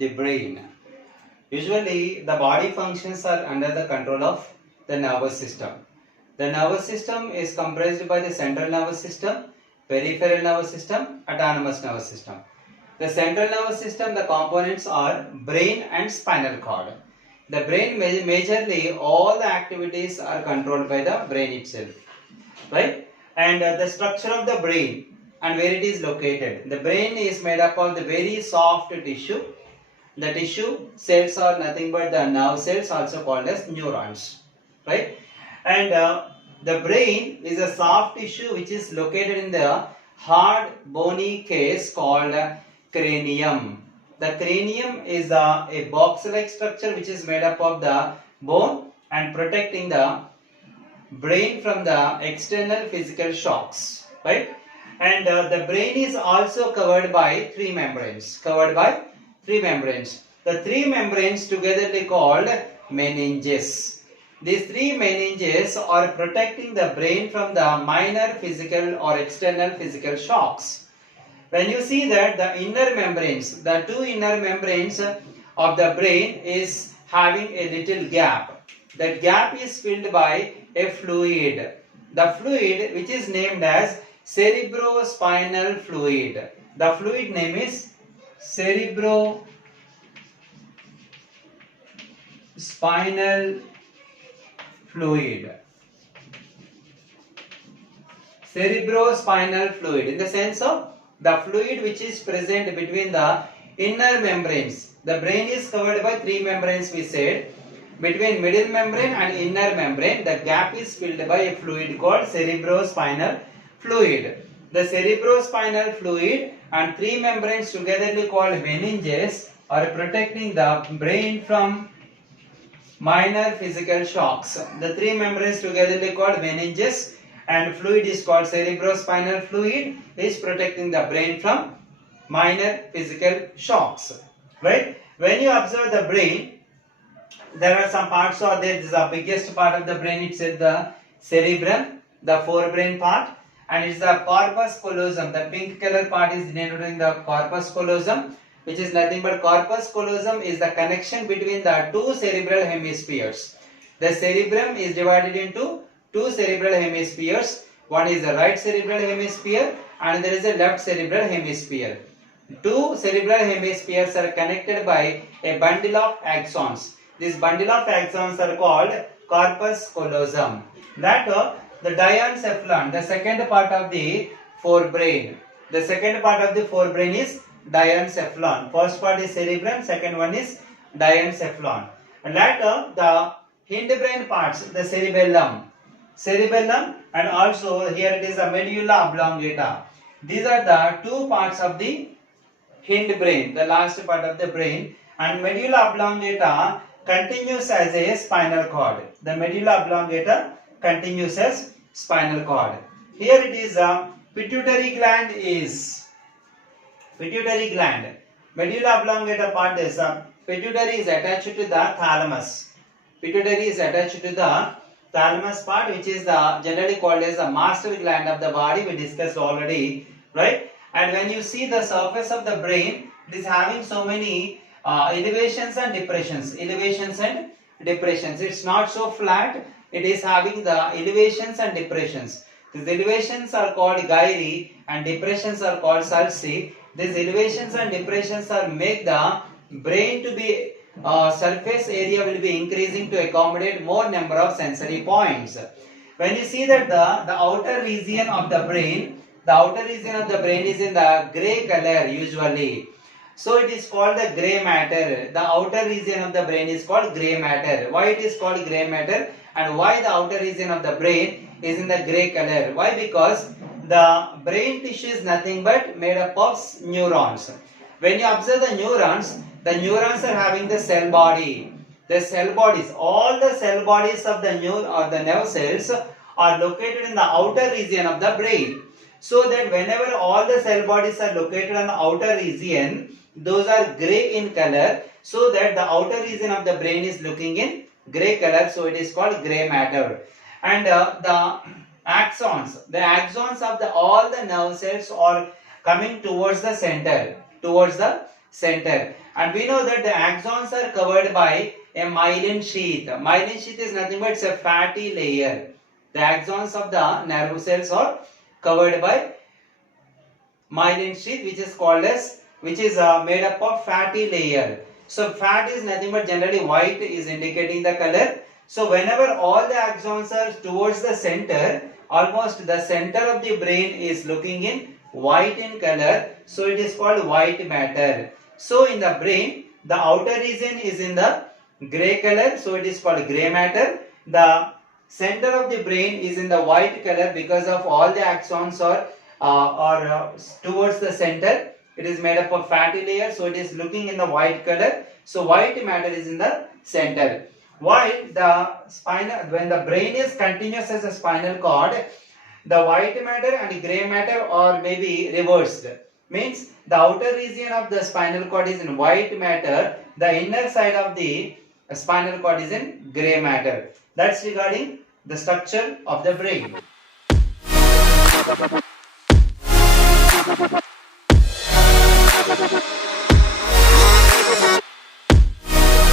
the brain. Usually the body functions are under the control of the nervous system. The nervous system is comprised by the central nervous system, peripheral nervous system, autonomous nervous system. The central nervous system, the components are brain and spinal cord. The brain majorly all the activities are controlled by the brain itself, right? And the structure of the brain and where it is located. The brain is made up of the very soft tissue. The tissue cells are nothing but the nerve cells, also called as neurons, right? And the brain is a soft tissue which is located in the hard bony case called cranium. The cranium is a box-like structure which is made up of the bone and protecting the brain from the external physical shocks, right? And the brain is also covered by three membranes. The three membranes together called meninges. These three meninges are protecting the brain from the minor physical or external physical shocks. When you see that the inner membranes, the two inner membranes of the brain is having a little gap. That gap is filled by a fluid. The fluid which is named as cerebrospinal fluid. The fluid name is cerebrospinal fluid. Cerebrospinal fluid in the sense of the fluid which is present between the inner membranes. The brain is covered by three membranes, we said. Between middle membrane and inner membrane, the gap is filled by a fluid called cerebrospinal fluid. The cerebrospinal fluid and three membranes together called meninges are protecting the brain from minor physical shocks. The three membranes together called meninges and fluid is called cerebrospinal fluid is protecting the brain from minor physical shocks, right? When you observe the brain, there are some parts are there. This is the biggest part of the brain. It's the cerebrum, the forebrain part, and it's the corpus callosum. The pink color part is denoting the corpus callosum, which is nothing but corpus callosum is the connection between the two cerebral hemispheres. The cerebrum is divided into two cerebral hemispheres. One is the right cerebral hemisphere and there is a left cerebral hemisphere. Two cerebral hemispheres are connected by a bundle of axons. This bundle of axons are called corpus callosum. That the diencephalon, the second part of the forebrain. The second part of the forebrain is diencephalon. First part is cerebrum, second one is diencephalon. And later the hindbrain parts, the cerebellum and also here it is the medulla oblongata. These are the two parts of the hindbrain, the last part of the brain, and medulla oblongata continues as a spinal cord. The medulla oblongata continues as spinal cord. Here it is pituitary gland. Medulla oblongata part is pituitary is attached to the thalamus. Pituitary is attached to the thalamus part, which is the generally called as the master gland of the body. We discussed already, right? And when you see the surface of the brain, it is having so many elevations and depressions. It's not so flat. It is having the elevations and depressions. These elevations are called gyri and depressions are called sulci. These elevations and depressions are make the brain to be surface area will be increasing to accommodate more number of sensory points. When you see that the outer region of the brain, is in the grey color usually. So it is called the grey matter. The outer region of the brain is called grey matter. Why it is called grey matter and why the outer region of the brain is in the grey color? Why? Because the brain tissue is nothing but made up of neurons. When you observe the neurons are having the cell body. The cell bodies, all the cell bodies of the nerve cells are located in the outer region of the brain. So that whenever all the cell bodies are located on the outer region, those are grey in color. So that the outer region of the brain is looking in grey color. So it is called grey matter. And the axons of all the nerve cells are coming towards the center. And we know that the axons are covered by a myelin sheath. Myelin sheath is nothing but it's a fatty layer. The axons of the nerve cells are covered by myelin sheath, which is made up of fatty layer. So fat is nothing but generally white is indicating the color. So whenever all the axons are towards the center, almost the center of the brain is looking in white in color. So it is called white matter. So in the brain, the outer region is in the gray color. So it is called gray matter. The center of the brain is in the white color because of all the axons are towards the center. It is made up of fatty layer, so it is looking in the white color. So white matter is in the center. While when the brain is continuous as a spinal cord, the white matter and gray matter are maybe reversed. Means the outer region of the spinal cord is in white matter, the inner side of the spinal cord is in gray matter. That's regarding the structure of the brain.